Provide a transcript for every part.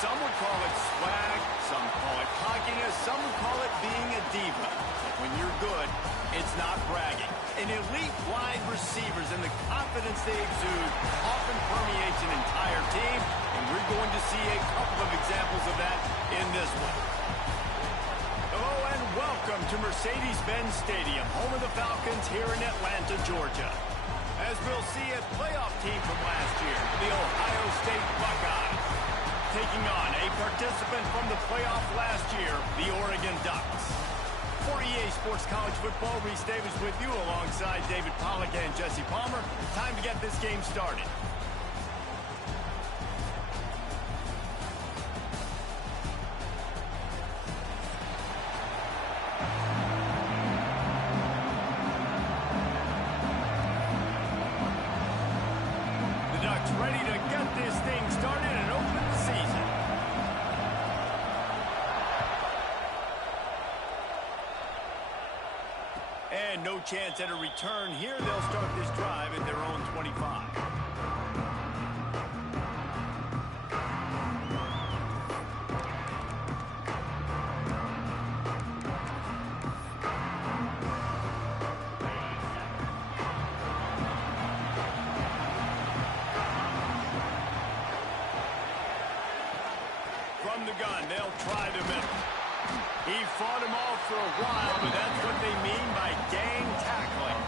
Some would call it swag, some call it cockiness, some would call it being a diva. But when you're good, it's not bragging. An elite wide receivers and the confidence they exude often permeates an entire team, and we're going to see a couple of examples of that in this one. Hello and welcome to Mercedes-Benz Stadium, home of the Falcons here in Atlanta, Georgia. As we'll see a playoff team from last year, the Ohio State Buckeyes, taking on a participant from the playoff last year, the Oregon Ducks. For EA Sports College Football, Reese Davis with you alongside David Pollack and Jesse Palmer. Time to get this game started. The Ducks ready to get this thing started and open the season. And no chance at a return here. They'll start this drive at their own 25. From the gun, they'll try the middle. He fought him off for a while, but that's what they mean by gang tackling.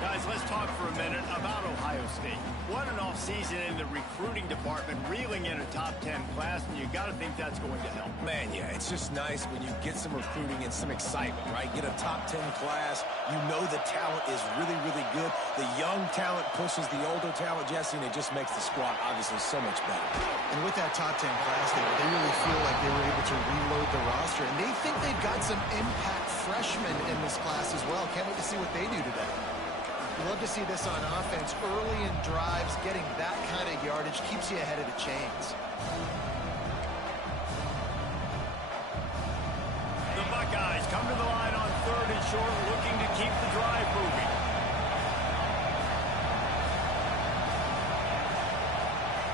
Guys, let's talk for a minute about Ohio State. What an offseason in the recruiting department, reeling in a top 10 class, and you got to think that's going to help. Man, yeah, it's just nice when you get some recruiting and some excitement, right? Get a top 10 class. You know the talent is really, really good. The young talent pushes the older talent, Jesse, and it just makes the squad obviously so much better. And with that top 10 class, they really feel like they were able to reload the roster, and they think they've got some impact freshmen in this class as well. Can't wait to see what they do today. We love to see this on offense. Early in drives, getting that kind of yardage keeps you ahead of the chains. The Buckeyes come to the line on 3rd and short, looking to keep the drive moving.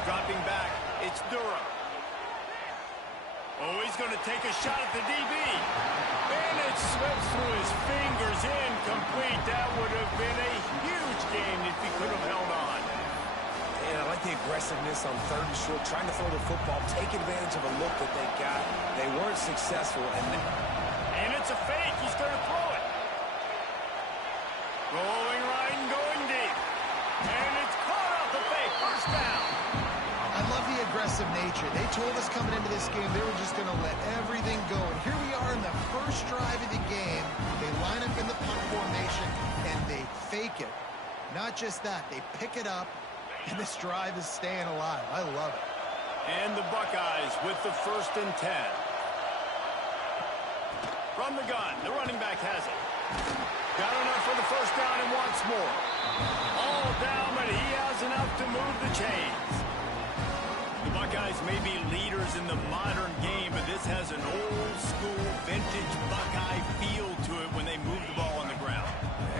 Dropping back, it's Durham. Oh, he's going to take a shot at the DB. And it slips through his fingers, incomplete. That would have been a huge game if he could have held on. And I like the aggressiveness on 3rd and short, trying to throw the football, take advantage of a look that they got. They weren't successful. And it's a fake. He's going to throw it. Rolling right and going deep. And it's caught off the fake. First down. I love the aggressive nature. They told us coming into this game they were just going to let everything go. And here we are in the first drive of the game. They line up in the punt formation, and they fake it. Not just that, they pick it up, and this drive is staying alive. I love it. And the Buckeyes with the 1st and 10. From the gun, the running back has it. Got enough for the first down and wants more. All down, but he has enough to move the chains. The Buckeyes may be leaders in the modern game, but this has an old-school, vintage Buckeye feel to it when they move the ball on the ground.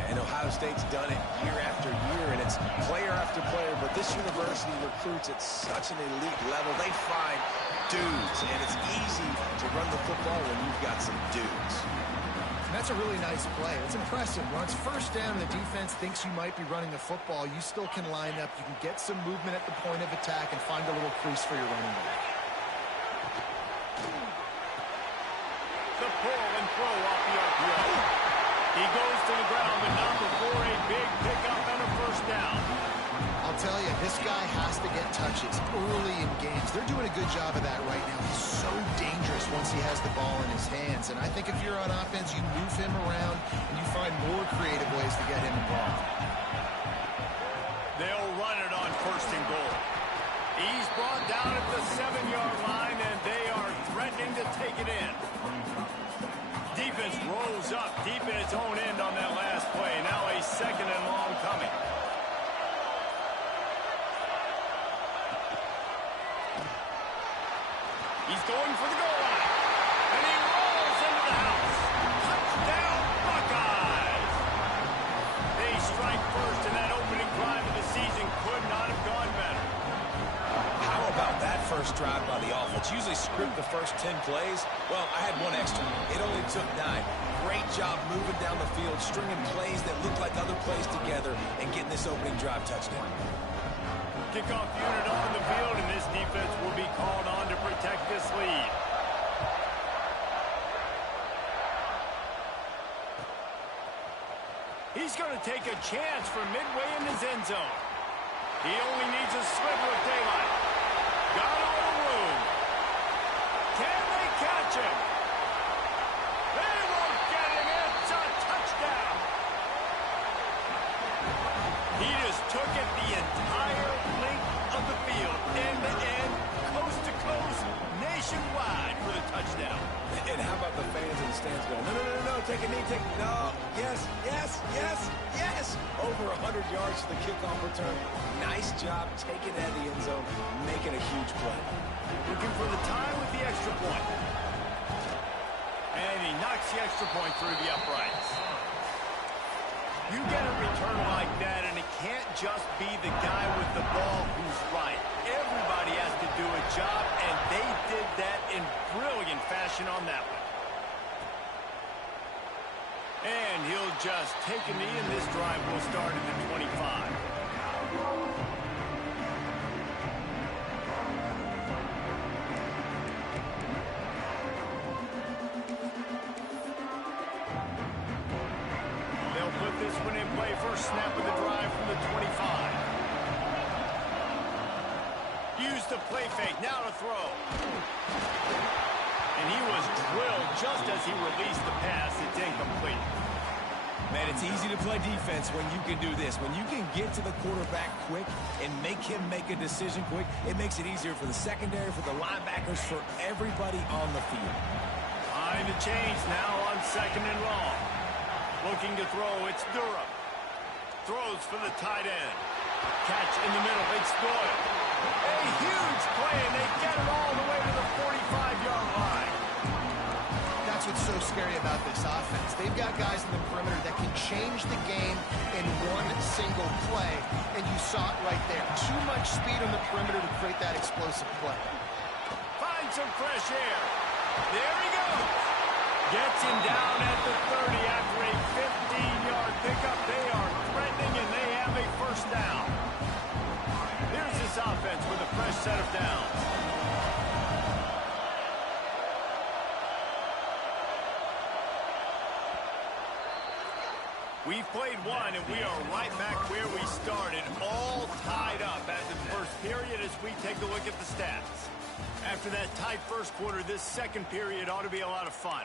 And Ohio State's done it year after year, and it's player after player. But this university recruits at such an elite level. They find dudes, and it's easy to run the football when you've got some dudes. And that's a really nice play. It's impressive. When it's first down and the defense thinks you might be running the football, you still can line up. You can get some movement at the point of attack and find a little crease for your running back. The pull and throw off the RPO. He goes to the ground, but not before a big pickup and a first down. I'll tell you, this guy has to get touches early in games. They're doing a good job of that right now. He's so dangerous once he has the ball in his hands. And I think if you're on offense, you move him around and you find more creative ways to get him involved. They'll run it on 1st and goal. He's brought down at the 7-yard line, and they are threatening to take it in. Defense rose up deep in its own end on that last play. Now a 2nd and long coming. going for the goal line. And he rolls into the house. Touchdown, Buckeyes. They strike first, and that opening drive of the season could not have gone better. How about that first drive by the offense? Usually script the first 10 plays. Well, I had one extra. It only took 9. Great job moving down the field, stringing plays that look like other plays together, and getting this opening drive touchdown. Kickoff unit on the field, and this defense will be called on to protect this lead. He's going to take a chance from midway in his end zone. He only needs a sliver of daylight. Got a little room. Can they catch him? They won't get him. It's a touchdown. He just took it the entire length of the field, end to end, coast to coast, nationwide for the touchdown. And how about the fans in the stands going, no, take a knee, no, yes. Over 100 yards to the kickoff return. Nice job taking it out of the end zone, making a huge play. Looking for the time with the extra point. And he knocks the extra point through the uprights. You get a return like that, and it can't just be the guy with the ball who's right. Everybody has to do a job, and they did that in brilliant fashion on that one. And he'll just take a knee, and this drive will start at the 25. They'll put this one in play. First snap of the drive from the 25. Use the play fake. Now to throw. And he was drilled just as he released the pass. It's incomplete. Man, it's easy to play defense when you can do this. When you can get to the quarterback quick and make him make a decision quick, it makes it easier for the secondary, for the linebackers, for everybody on the field. Time to change now on 2nd and long. Looking to throw, it's Durham. Throws for the tight end. Catch in the middle, it's Doyle. A huge play, and they get it all the way to the 45-yard line. That's what's so scary about this offense. They've got guys in the perimeter that can change the game in one single play, and you saw it right there. Too much speed on the perimeter to create that explosive play. Find some fresh air. There he goes. Gets him down at the 30 after a 15-yard pickup. They are threatening, and they have a first down. Here's this offense with a fresh set of downs. We've played one, and we are right back where we started, all tied up after the first period as we take a look at the stats. After that tight first quarter, this second period ought to be a lot of fun.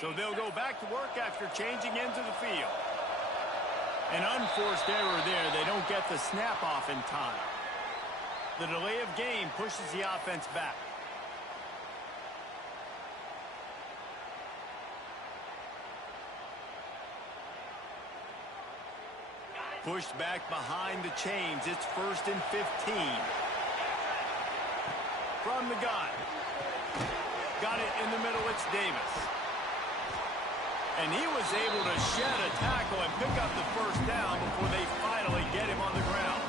So they'll go back to work after changing into the field. An unforced error there. They don't get the snap off in time. The delay of game pushes the offense back. Pushed back behind the chains. It's 1st and 15. From the gun. Got it in the middle. It's Davis. And he was able to shed a tackle and pick up the first down before they finally get him on the ground.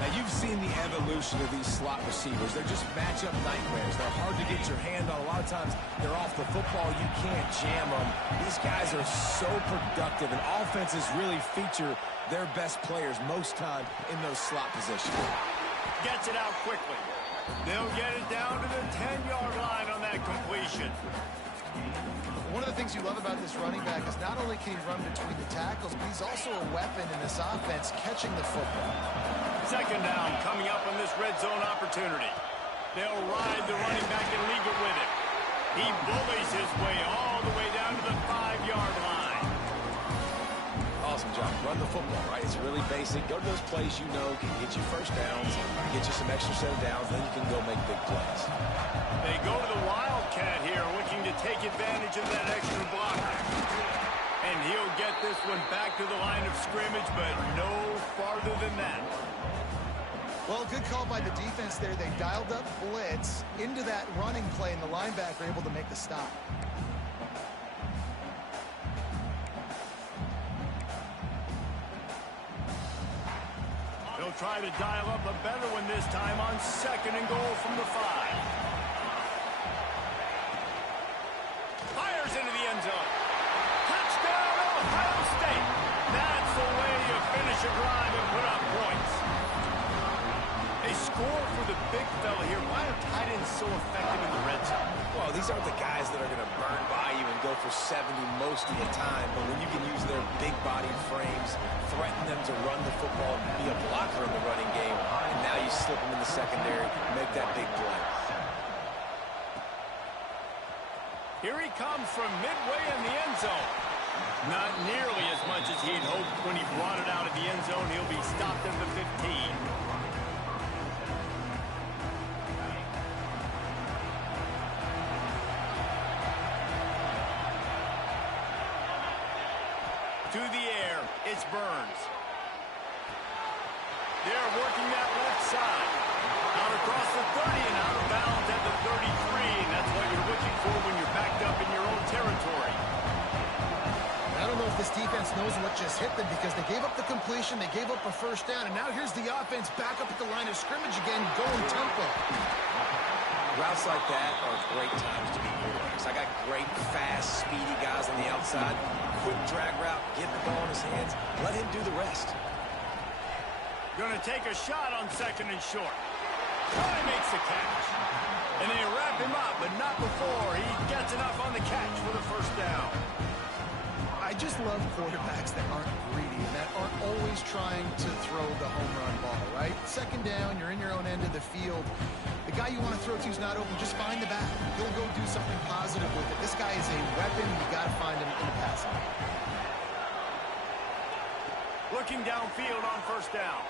Now, you've seen the evolution of these slot receivers. They're just matchup nightmares. They're hard to get your hand on. A lot of times, they're off the football. You can't jam them. These guys are so productive, and offenses really feature their best players most time in those slot positions. Gets it out quickly. They'll get it down to the 10-yard line on that completion. One of the things you love about this running back is not only can he run between the tackles, but he's also a weapon in this offense catching the football. 2nd down coming up on this red zone opportunity. They'll ride the running back and leave it with him. He bullies his way all the way down to the 5-yard line. Awesome job. Run the football, right? It's really basic. Go to those plays you know can get you first downs, get you some extra set of downs, then you can go make big plays. They go to the Wildcat here, looking to take advantage of that extra blocker. And he'll get this one back to the line of scrimmage, but no farther than that. Well, good call by the defense there. They dialed up blitz into that running play, and the linebacker able to make the stop. They'll try to dial up a better one this time on 2nd and goal from the 5. Fires into the end zone. Touchdown, Ohio State. That's the way you finish a drive and put up points. A score for the big fella here. Why are tight ends so effective in the red zone? Well, these aren't the guys that are going to burn by you and go for 70 most of the time, but when you can use their big body frames, threaten them to run the football and be a blocker in the running game, and now you slip them in the secondary, make that big play. Here he comes from midway in the end zone. Not nearly as much as he'd hoped when he brought it out of the end zone. He'll be stopped at the 15. To the air, it's Burns. They're working that left side. Out across the 30 and out of bounds at the 33. And that's what you're looking for when you're backed up in your own territory. I don't know if this defense knows what just hit them because they gave up the completion, they gave up a first down, and now here's the offense back up at the line of scrimmage again, going tempo. Routes like that are great times to be quarterbacks. I got great, fast, speedy guys on the outside. Quick drag route, get the ball in his hands, let him do the rest. Going to take a shot on 2nd and short. He makes the catch. And they wrap him up, but not before he gets enough on the catch for the first down. I just love quarterbacks that aren't greedy and that aren't always trying to throw the home run ball, right? 2nd down, you're in your own end of the field. The guy you want to throw to is not open. Just find the back. He'll go do something positive with it. This guy is a weapon. You got to find him in the passing game. Looking downfield on 1st down.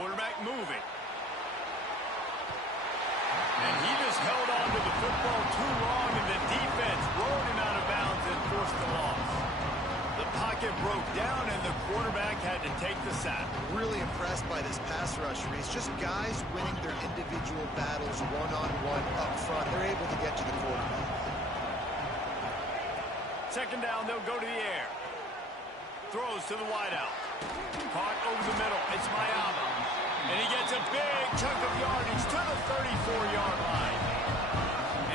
Quarterback moving. And he just held on to the football too long, and the defense rode him out of bounds and forced the loss. The pocket broke down, and the quarterback had to take the sack. Really impressed by this pass rush, Reese. Just guys winning their individual battles one-on-one up front. They're able to get to the quarterback. 2nd down, they'll go to the air. Throws to the wideout. Caught over the middle. It's Mayaba. And he gets a big chunk of yardage to the 34-yard line.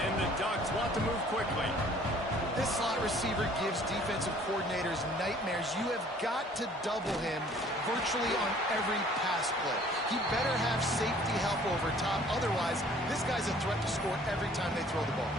And the Ducks want to move quickly. This slot receiver gives defensive coordinators nightmares. You have got to double him virtually on every pass play. He better have safety help over top. Otherwise, this guy's a threat to score every time they throw the ball.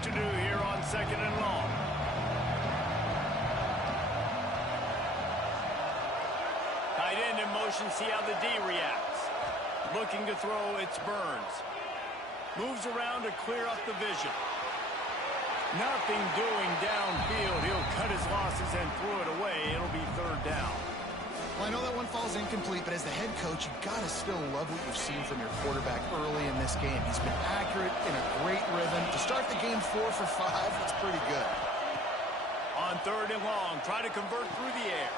To do here on 2nd and long. Tight end in motion, see how the D reacts. Looking to throw, it's Burns. Moves around to clear up the vision. Nothing doing downfield. He'll cut his losses and throw it away. It'll be 3rd down. Well, I know that one falls incomplete, but as the head coach, you've got to still love what you've seen from your quarterback early in this game. He's been accurate, in a great rhythm. To start the game 4 for 5, that's pretty good. On 3rd and long, try to convert through the air.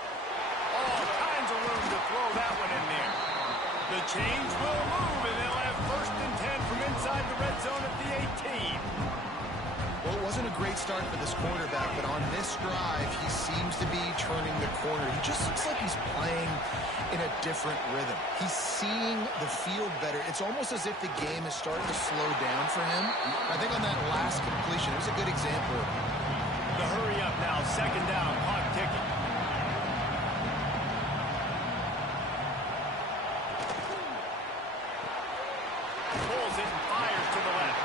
All kinds of room to throw that one in there. The chains will move, and they'll have 1st and 10 from inside the red zone at the 18. Well, it wasn't a great start for this quarterback, but on this drive, he seems to be turning the corner. He just looks like he's playing in a different rhythm. He's seeing the field better. It's almost as if the game is starting to slow down for him. I think on that last completion, it was a good example of it. The hurry up now, 2nd down, clock ticking. Pulls it and fires to the left.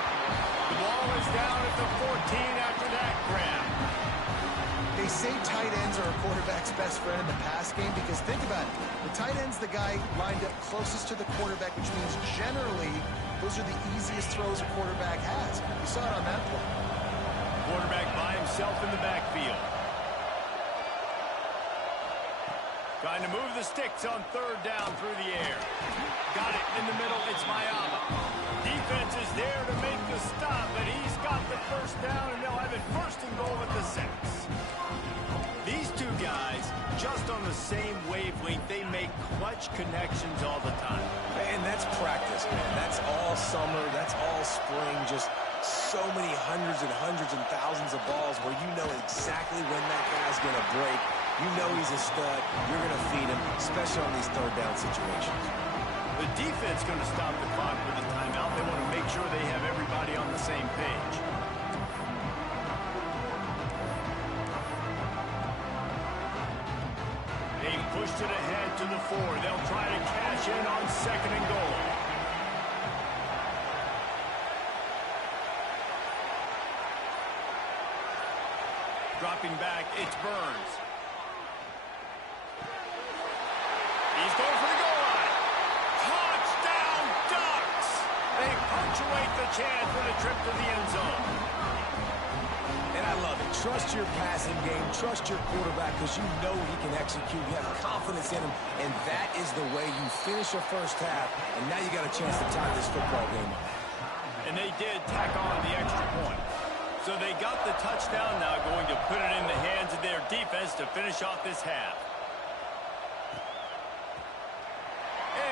The ball is down at the 14 after that grab. They They say tight ends are a quarterback's best friend in the pass game because think about it. The tight end's the guy lined up closest to the quarterback, which means generally those are the easiest throws a quarterback has. You saw it on that play. Quarterback by himself in the backfield. Trying to move the sticks on third down through the air. Got it in the middle. It's Mayama. Defense is there to make the stop, but he's got the first down, and they'll have it first and goal at the 6. These two guys, just on the same wavelength, they make clutch connections all the time. And that's practice, man. That's all summer. That's all spring. Just so many hundreds and thousands of balls where you know exactly when that guy's going to break. You know he's a stud. You're going to feed him, especially on these third down situations. The defense going to stop the clock with a timeout. They want to make sure they have everybody on the same page. They've pushed it ahead to the 4. They'll try to cash in on second and goal. Dropping back, it's Burns. He's going for the goal line. Touchdown, Ducks! They punctuate the chance for the trip to the end zone. And I love it. Trust your passing game. Trust your quarterback because you know he can execute. You have confidence in him, and that is the way you finish your first half, and now you got a chance to tie this football game up. And they did tack on the extra point. So they got the touchdown, now going to put it in the hands of their defense to finish off this half.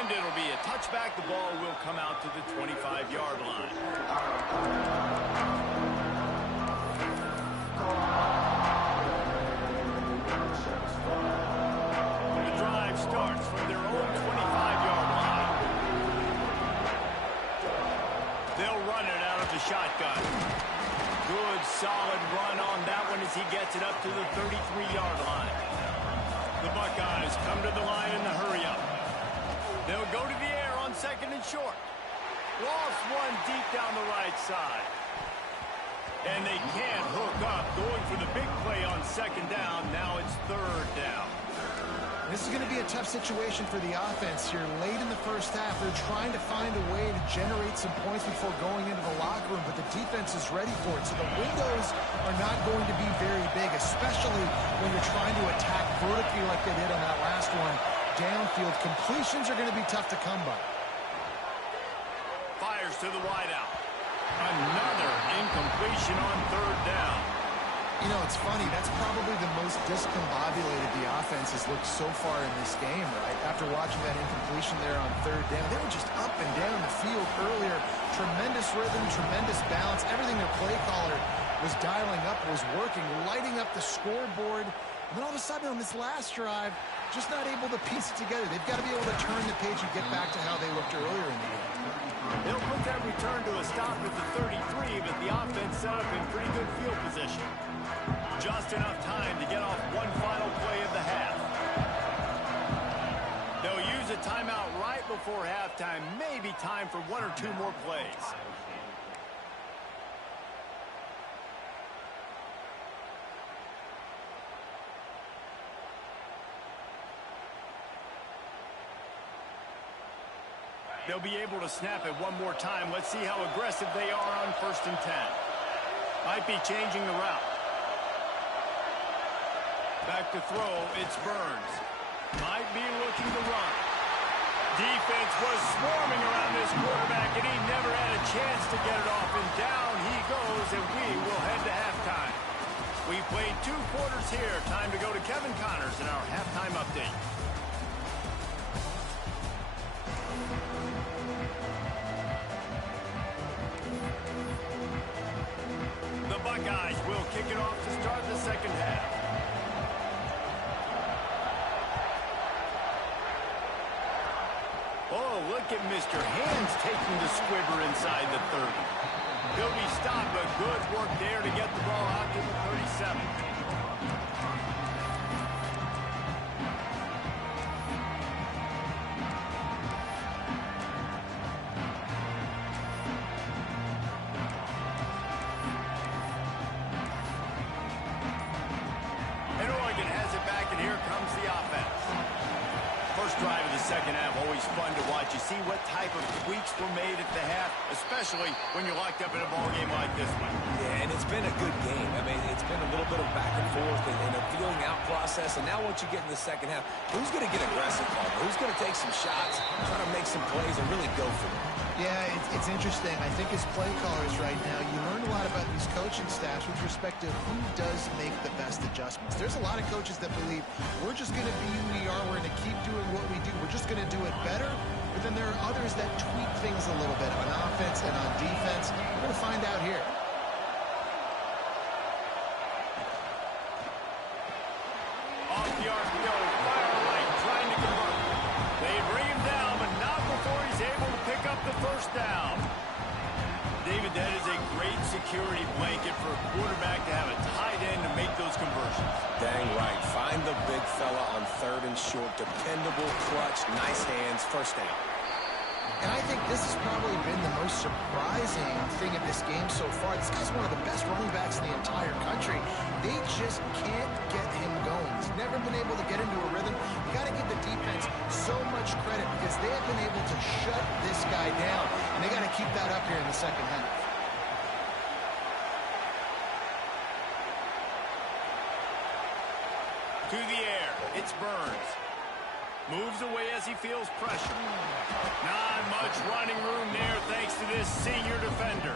And it'll be a touchback. The ball will come out to the 25-yard line. The drive starts from their own 25-yard line. They'll run it out of the shotgun. Good, solid run on that one as he gets it up to the 33-yard line. The Buckeyes come to the line in the hurry-up. They'll go to the air on second and short. Lost one deep down the right side. And they can't hook up. Going for the big play on second down. Now it's third down. This is going to be a tough situation for the offense here. Late in the first half, they're trying to find a way to generate some points before going into the locker room, but the defense is ready for it. So the windows are not going to be very big, especially when you're trying to attack vertically like they did on that last one. Downfield completions are going to be tough to come by. Fires to the wideout. Another incompletion on third down. You know, it's funny. That's probably the most discombobulated the offense has looked so far in this game, right? After watching that incompletion there on third down, they were just up and down the field earlier. Tremendous rhythm, tremendous balance. Everything their play caller was dialing up was working, lighting up the scoreboard. And then all of a sudden on this last drive, just not able to piece it together. They've got to be able to turn the page and get back to how they looked earlier in the game. They'll put that return to a stop at the 33, but the offense set up in pretty good field position. Just enough time to get off one final play of the half. They'll use a timeout right before halftime. Maybe time for one or two more plays. They'll be able to snap it one more time. Let's see how aggressive they are on 1st and 10. Might be changing the route. Back to throw, it's Burns. Might be looking to run. Defense was swarming around this quarterback, and he never had a chance to get it off. And down he goes, and we will head to halftime. We played 2 quarters here. Time to go to Kevin Connors in our halftime update. The Buckeyes will kick it off to start the second half. Oh, look at Mr. Hands taking the squibber inside the 30. He'll be stopped, but good work there to get the ball out to the 37. second half always fun to watch. You see what type of tweaks were made at the half, especially when you're locked up in a ball game like this one. Yeah, and it's been a good game. I mean, it's been a little bit of back and forth and a feeling out process. And now once you get in the second half, who's going to get aggressive, Paul? Who's going to take some shots, try to make some plays, and really go for it? Yeah, it's interesting. I think as play callers right now, you learn a lot about these coaching staffs with respect to who does make the best adjustments. There's a lot of coaches that believe we're just going to be who we are. We're going to keep doing what we do. We're just going to do it better. But then there are others that tweak things a little bit on offense and on defense. We're going to find out here. Off the RPO, Firelight trying to convert. They bring him down, but not before he's able to pick up the first down. David, that is a great security blanket for a quarterback to have a tight end to make those conversions. Dang right. Find the big fella on 3rd and short. Dependable, clutch, nice hands, first down. And I think this has probably been the most surprising thing in this game so far. This guy's one of the best running backs in the entire country. They just can't get him going. He's never been able to get into a rhythm. You got to give the defense so much credit because they have been able to shut this guy down. And they got to keep that up here in the second half. To the air, it's Burns. Moves away as he feels pressure. Not much running room there thanks to this senior defender.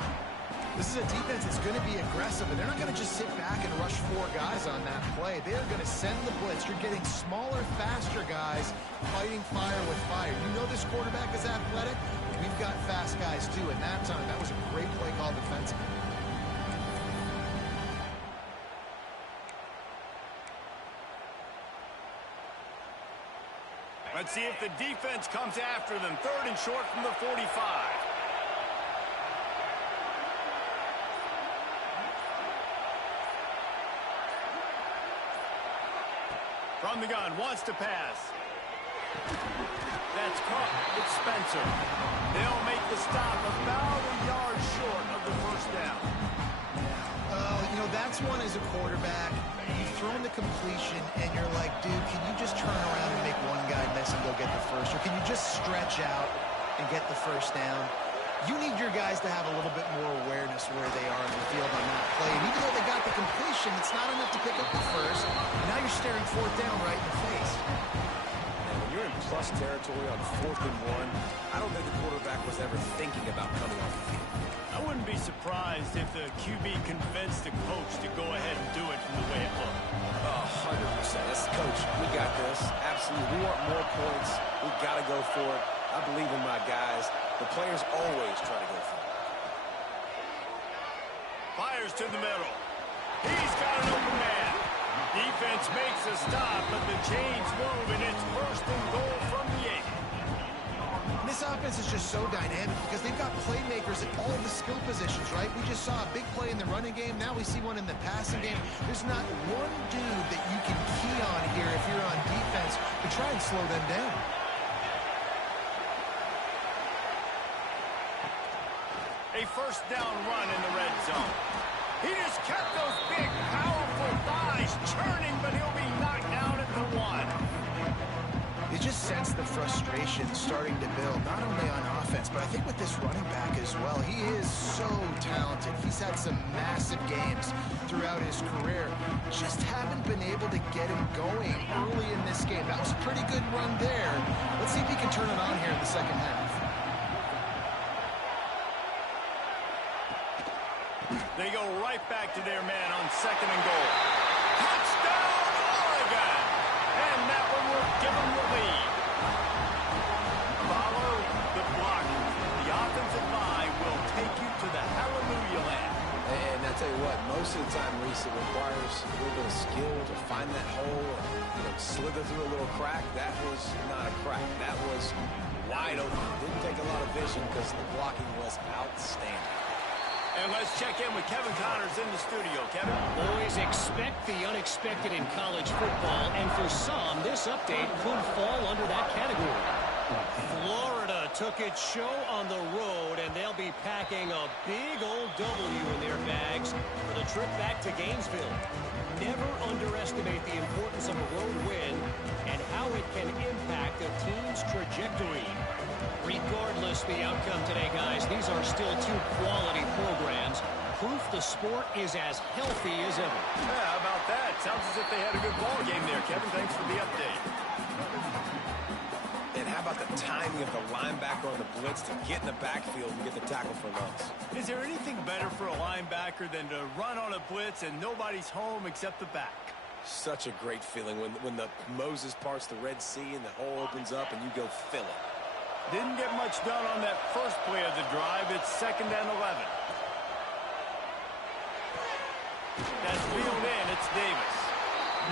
This is a defense that's going to be aggressive, and they're not going to just sit back and rush 4 guys on that play. They're going to send the blitz. You're getting smaller, faster guys fighting fire with fire. You know this quarterback is athletic. We've got fast guys, too. At that time, that was a great play call defensively. Let's see if the defense comes after them. 3rd and short from the 45. From the gun, wants to pass. That's caught. It's Spencer. They'll make the stop about a yard short of the first down. You know, that's one as a quarterback. You've thrown the completion, and you're like, dude, can you just turn around and make one guy miss and go get the first? Or can you just stretch out and get the first down? You need your guys to have a little bit more awareness where they are in the field on that play. And even though they got the completion, it's not enough to pick up the first. And now you're staring 4th down right in the face. And when you're in plus territory on 4th and 1, I don't think the quarterback was ever thinking about coming off the field. I wouldn't be surprised if the QB convinced the coach to go ahead and do it from the way it looked. 100%. That's the coach. We got this. Absolutely. We want more points. We got to go for it. I believe in my guys. The players always try to go for it. Fires to the middle. He's got an open man. Defense makes a stop, but the chains move, and it's 1st and goal from the 8. This offense is just so dynamic because they've got playmakers at all the skill positions, right? We just saw a big play in the running game. Now we see one in the passing game. There's not one dude that you can key on here if you're on defense to try and slow them down. A first down run in the red zone. He just kept those big, powerful thighs churning, but he'll be knocked down at the 1. You just sense the frustration starting to build, not only on offense, but I think with this running back as well. He is so talented. He's had some massive games throughout his career. Just haven't been able to get him going early in this game. That was a pretty good run there. Let's see if he can turn it on here in the second half. They go right back to their man on 2nd and goal. Touchdown, Oregon! And that one will give them the lead. Follow the block. The offensive line will take you to the hallelujah land. And I tell you what, most of the time, Reese, it requires a little bit of skill to find that hole or slither through a little crack. That was not a crack. That was wide open. Didn't take a lot of vision because the blocking was outstanding. And let's check in with Kevin Connors in the studio. Kevin? Always expect the unexpected in college football, and for some, this update could fall under that category. Florida took its show on the road, and they'll be packing a big old W in their bags for the trip back to Gainesville. Never underestimate the importance of a road win and how it can impact a team's trajectory. Regardless the outcome today, guys, these are still two quality programs. Proof the sport is as healthy as ever. Yeah, how about that? Sounds as if they had a good ball game there, Kevin. Thanks for the update. And how about the timing of the linebacker on the blitz to get in the backfield and get the tackle for loss? Is there anything better for a linebacker than to run on a blitz and nobody's home except the back? Such a great feeling when the Moses parts the Red Sea and the hole opens up and you go fill it. Didn't get much done on that first play of the drive. It's 2nd and 11. That's wheeled in. It's Davis.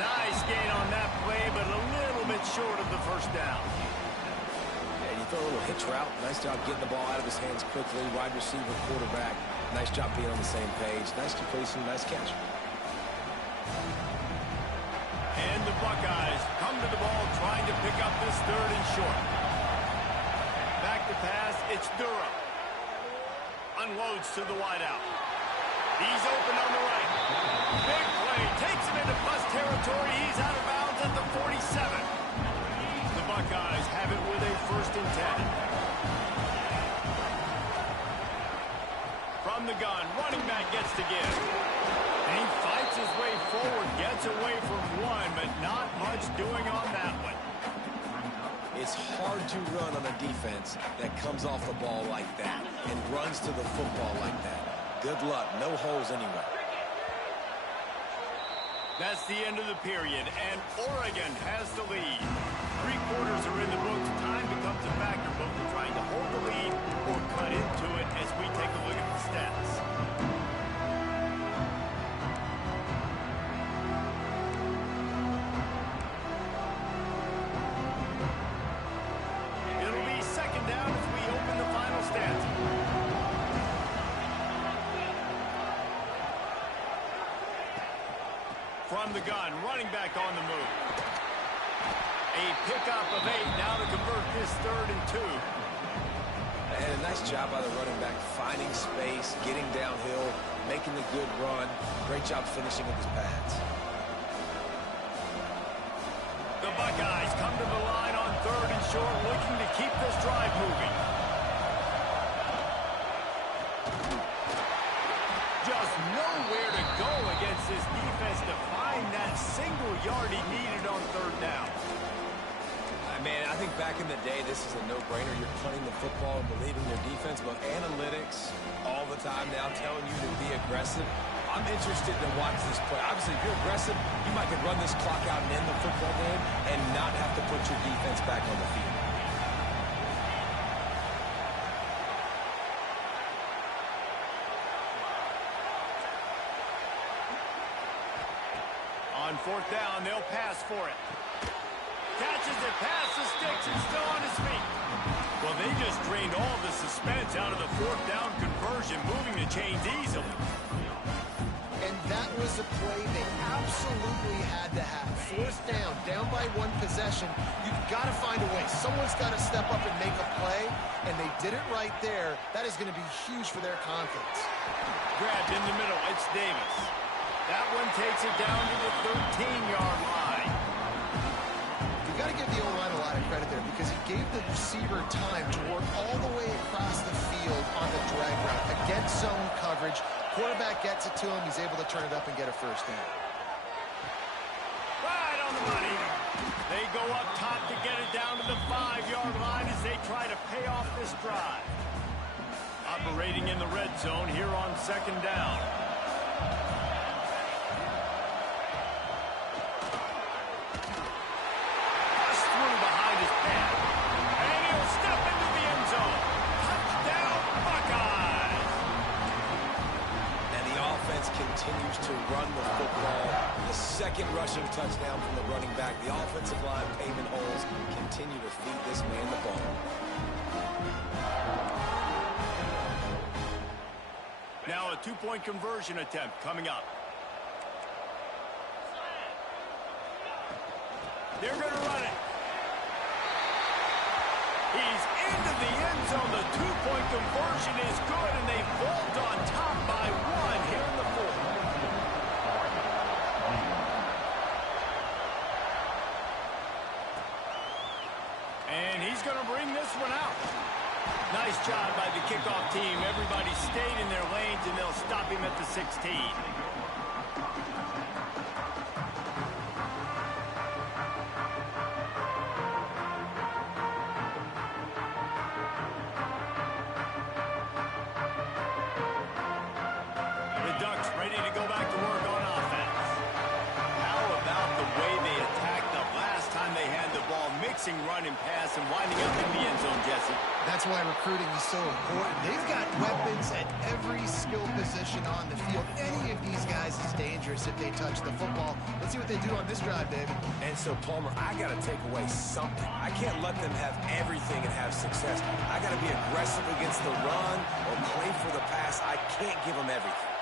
Nice gain on that play, but a little bit short of the first down. Yeah, you throw a little hitch route. Nice job getting the ball out of his hands quickly. Wide receiver, quarterback. Nice job being on the same page. Nice completion, nice catch. And the Buckeyes come to the ball trying to pick up this 3rd and short. Back to pass. It's Durham. Unloads to the wideout. He's open on the right. Big play. Takes him into bus territory. He's out of bounds at the 47. The Buckeyes have it with a 1st and 10. From the gun, running back gets to give. And he fights his way forward, gets away from one, but not much doing on that one. It's hard to run on a defense that comes off the ball like that and runs to the football like that. Good luck. No holes anyway. That's the end of the period, and Oregon has the lead. 3 quarters are in the books. Time becomes a factor, both in trying to hold the lead or cut into it as we take a look at the stats. It'll be 2nd down as we open the final stats. From the gun, running back on the move. A pickup of 8 now to convert this 3rd and 2. And a nice job by the running back, finding space, getting downhill, making the good run. Great job finishing with his pads. The Buckeyes come to the line on 3rd and short, looking to keep this drive moving. Just nowhere to go against this defense to find that single yard he needed on 3rd down. Man, I think back in the day, this is a no-brainer. You're punting the football and believing your defense, but analytics all the time now telling you to be aggressive. I'm interested to watch this play. Obviously, if you're aggressive, you might could run this clock out and end the football game and not have to put your defense back on the field. On 4th down, they'll pass for it. Catches it past the sticks and still on his feet. Well, they just drained all the suspense out of the 4th down conversion, moving the chains easily. And that was a play they absolutely had to have. 4th down, down by 1 possession. You've got to find a way. Someone's got to step up and make a play, and they did it right there. That is going to be huge for their confidence. Grabbed in the middle, it's Davis. That one takes it down to the 13-yard line. You've got to give the O-line a lot of credit there because he gave the receiver time to work all the way across the field on the drag route. Against zone coverage, quarterback gets it to him. He's able to turn it up and get a 1st down. Right on the money. They go up top to get it down to the 5-yard line as they try to pay off this drive. Operating in the red zone here on 2nd down. Continues to run the football. The 2nd rushing touchdown from the running back. The offensive line paving holes. Continue to feed this man the ball. Now a 2-point conversion attempt coming up. They're going to run it. He's into the end zone. The 2-point conversion is good, and they vault on top by 1 here in the 4th. Nice job by the kickoff team. Everybody stayed in their lanes, and they'll stop him at the 16. The Ducks ready to go back to work on offense. How about the way they attacked the last time they had the ball, mixing run and pass and winding up in the end zone, Jesse? That's why recruiting is so important. They've got weapons at every skill position on the field. Any of these guys is dangerous if they touch the football. Let's see what they do on this drive, David. And so, Palmer, I got to take away something. I can't let them have everything and have success. I got to be aggressive against the run or play for the pass. I can't give them everything.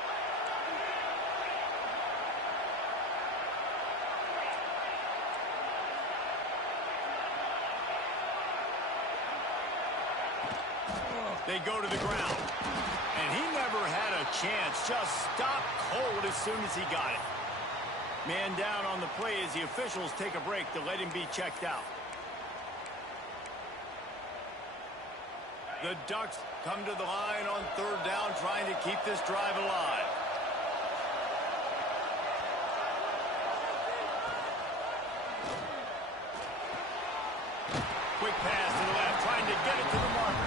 They go to the ground. And he never had a chance. Just stopped cold as soon as he got it. Man down on the play as the officials take a break to let him be checked out. The Ducks come to the line on third down, trying to keep this drive alive. Quick pass to the left, trying to get it to the marker.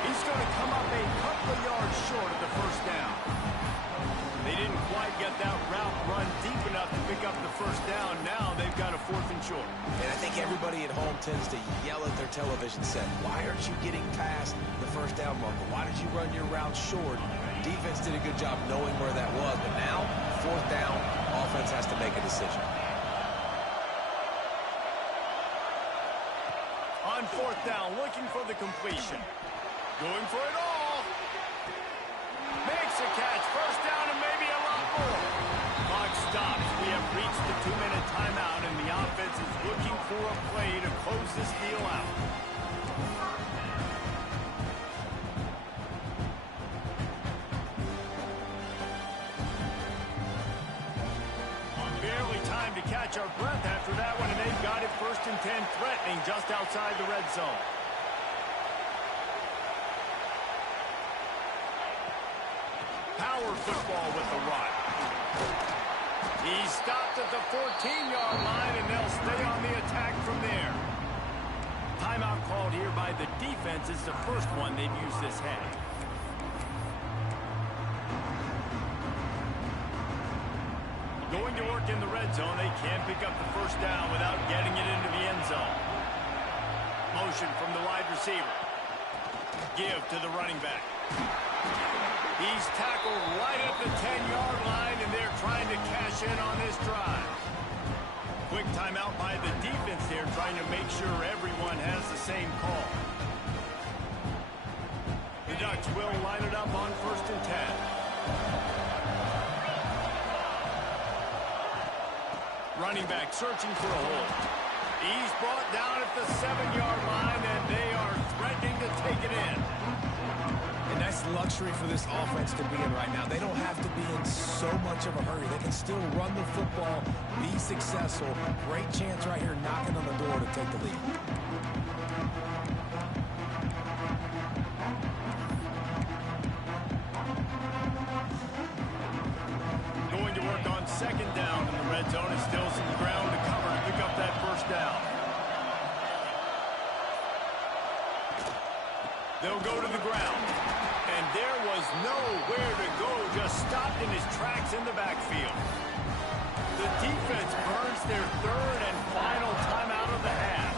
He's going to come up a couple of yards short of the first down. They didn't quite get that route run deep enough to pick up the first down. Now they've got a 4th and short. And I think everybody at home tends to yell at their television set, why aren't you getting past the first down marker? Why did you run your route short? Defense did a good job knowing where that was, but now, 4th down, offense has to make a decision. On 4th down, looking for the completion. Going for it all. Makes a catch. First down and maybe a lot more. Clock stops. We have reached the 2-minute timeout, and the offense is looking for a play to close this deal out. Barely time to catch our breath after that one, and they've got it 1st and 10, threatening just outside the red zone. Power football with the run. He stopped at the 14-yard line, and they'll stay on the attack from there. Timeout called here by the defense. It's the first one they've used this half. Going to work in the red zone. They can't pick up the first down without getting it into the end zone. Motion from the wide receiver. Give to the running back. He's tackled right at the 10-yard line, and they're trying to cash in on this drive. Quick timeout by the defense here, trying to make sure everyone has the same call. The Ducks will line it up on 1st and 10. Running back searching for a hole. He's brought down at the 7-yard line, and they are threatening to take it in. And that's luxury for this offense to be in right now. They don't have to be in so much of a hurry. They can still run the football, be successful. Great chance right here knocking on the door to take the lead. Going to work on 2nd down in the red zone. It's still some ground to cover to pick up that first down. They'll go to the ground. And there was nowhere to go, just stopped in his tracks in the backfield. The defense burns their 3rd and final timeout of the half.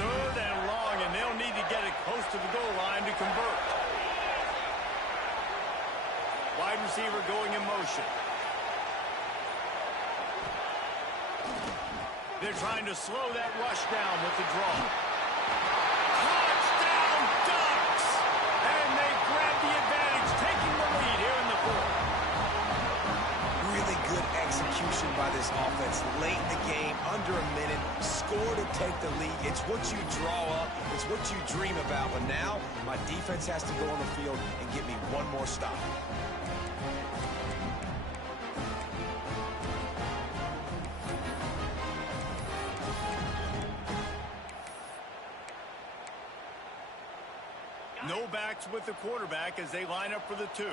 Third and long, and they'll need to get it close to the goal line to convert. Wide receiver going in motion. They're trying to slow that rush down with the draw. Touchdown, Ducks! And they grab the advantage, taking the lead here in the 4th. Really good execution by this offense. Late in the game, under a minute, score to take the lead. It's what you draw up. It's what you dream about. But now, my defense has to go on the field and give me one more stop. No backs with the quarterback as they line up for the 2.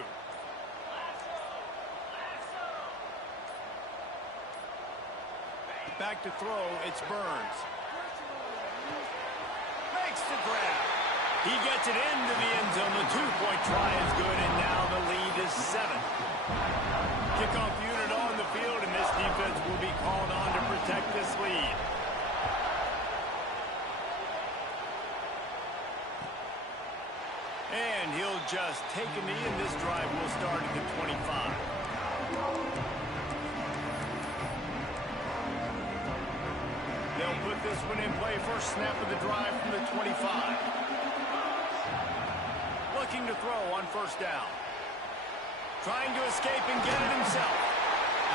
Back to throw, it's Burns. Makes the grab. He gets it into the end zone. The 2-point try is good, and now the lead is 7. Kickoff unit on the field, and this defense will be called on to protect this lead. And he'll just take a knee, and this drive will start at the 25. They'll put this one in play. First snap of the drive from the 25. Looking to throw on first down. Trying to escape and get it himself.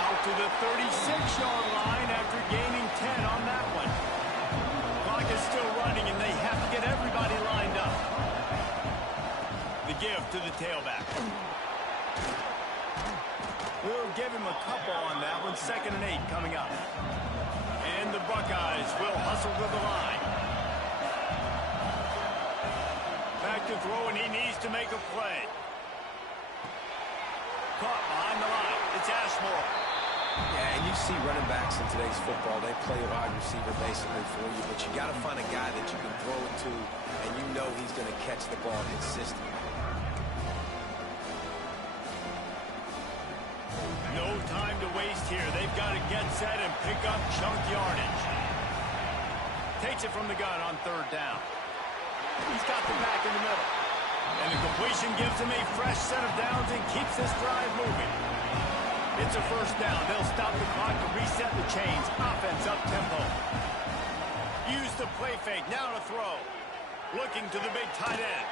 Out to the 36-yard line after gaining 10 on that one. Clock is still running, and they have to get everybody lined up. The give to the tailback. We'll give him a couple on that one. 2nd and 8 coming up. And the Buckeyes will hustle to the line. Back to throw, and he needs to make a play. Caught behind the line. It's Ashmore. Yeah, and you see running backs in today's football, they play wide receiver basically for you, but you got to find a guy that you can throw it to, and you know he's going to catch the ball consistently. No time to waste here. They've got to get set and pick up chunk yardage. Takes it from the gun on 3rd down. He's got the back in the middle. And the completion gives him a fresh set of downs and keeps this drive moving. It's a first down. They'll stop the clock to reset the chains. Offense up-tempo. Use the play fake. Now to throw. Looking to the big tight end.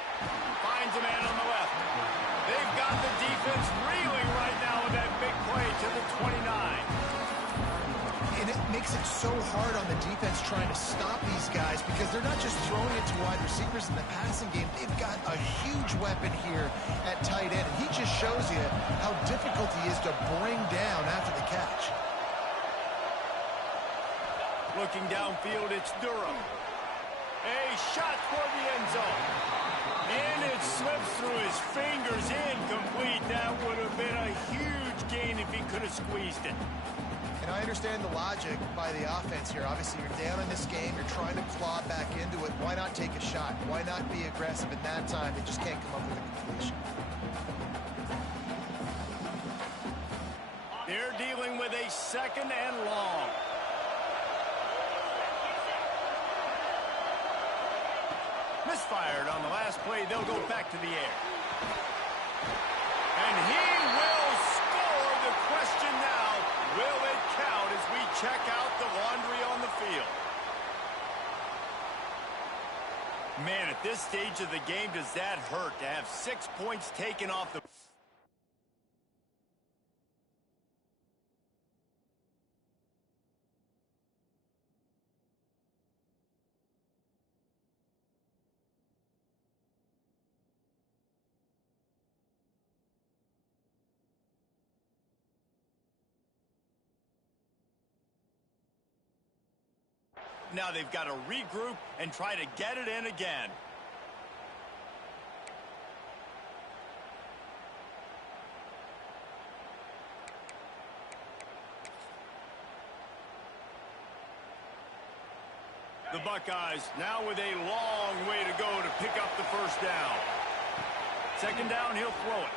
Finds a man on the left. They've got the defense reeling right now with that big play to the 29. And it makes it so hard on the defense trying to stop these guys because they're not just throwing it to wide receivers in the passing game. They've got a huge weapon here at tight end. And he just shows you how difficult he is to bring down after the catch. Looking downfield, it's Durham. A shot toward the end zone. And it slips through his fingers. Incomplete. That would have been a huge gain if he could have squeezed it. And I understand the logic by the offense here. Obviously, you're down in this game. You're trying to claw back into it. Why not take a shot? Why not be aggressive in that time? They just can't come up with a completion. They're dealing with a 2nd and long. Misfired on the last play. They'll go back to the air. And he will score. The question now, will it count as we check out the laundry on the field? Man, at this stage of the game, does that hurt to have 6 points taken off the... Now they've got to regroup and try to get it in again. The Buckeyes now with a long way to go to pick up the first down. 2nd down, he'll throw it.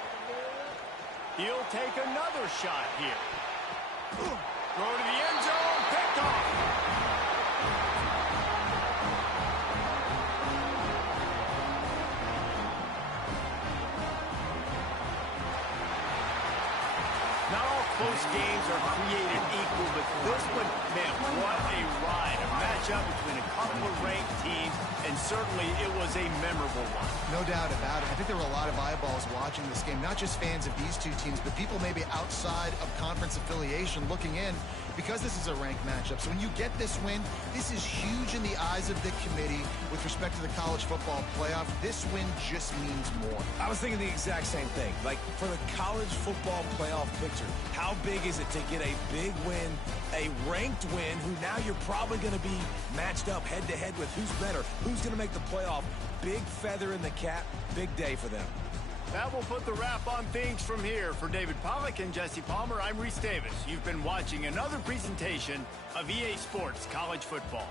He'll take another shot here. Throw to the end zone, picked off. Not all close games are created equal, but this one, man, what a ride. A matchup between a couple of ranked teams, and certainly it was a memorable one. No doubt about it. I think there were a lot of eyeballs watching this game, not just fans of these two teams, but people maybe outside of conference affiliation looking in because this is a ranked matchup. So when you get this win, this is huge in the eyes of the committee with respect to the college football playoff. This win just means more. I was thinking the exact same thing. Like, for the college football playoff picture, how How big is it to get a big win, a ranked win, who now you're probably going to be matched up head-to-head with who's better, who's going to make the playoff. Big feather in the cap, big day for them. That will put the wrap on things from here. For David Pollack and Jesse Palmer, I'm Reese Davis. You've been watching another presentation of EA Sports College Football.